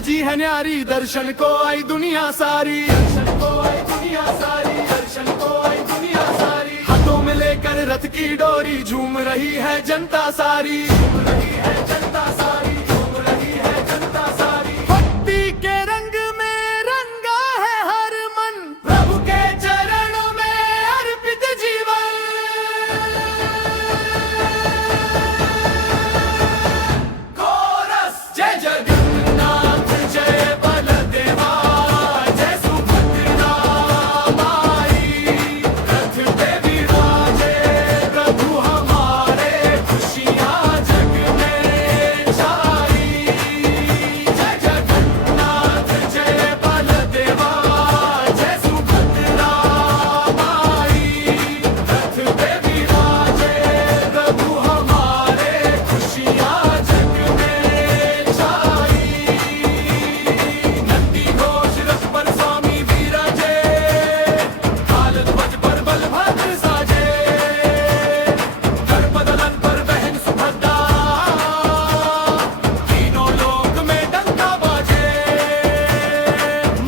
सजी है न्यारी, दर्शन को आई दुनिया सारी, दर्शन को आई दुनिया सारी, दर्शन को आई दुनिया सारी। हाथों में लेकर रथ की डोरी, झूम रही है जनता सारी, झूम रही है जनता सारी, झूम रही है जनता सारी। भक्ति के रंग में रंगा है हर मन, प्रभु के चरणों में अर्पित जीवन। कोरस जय जगन्नाथ जय बलदेवा, जय सुभद्रा माई, रथ पे विराजे प्रभु हमारे, खुशियाँ जग में छाई। जय जगन्नाथ जय बलदेवा, जय सुभद्रा माई, रथ पे विराजे प्रभु हमारे, खुशियाँ जग में छाई। नंदी घोष रथ पर स्वामी विराजे, काल ध्वज पर बलभद्र साजे, दर्पदलन पर बहन सुभद्रा, तीनों लोक में डंका बाजे।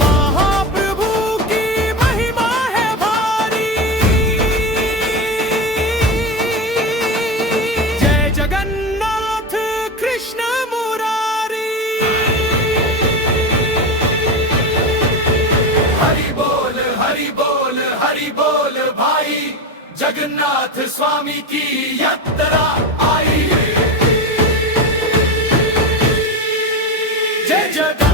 महाप्रभु की महिमा है भारी, जय जगन्नाथ कृष्ण मुरारी। हरि बोल हरि बोल भाई, जगन्नाथ स्वामी की यात्रा आई। जय जगन्नाथ।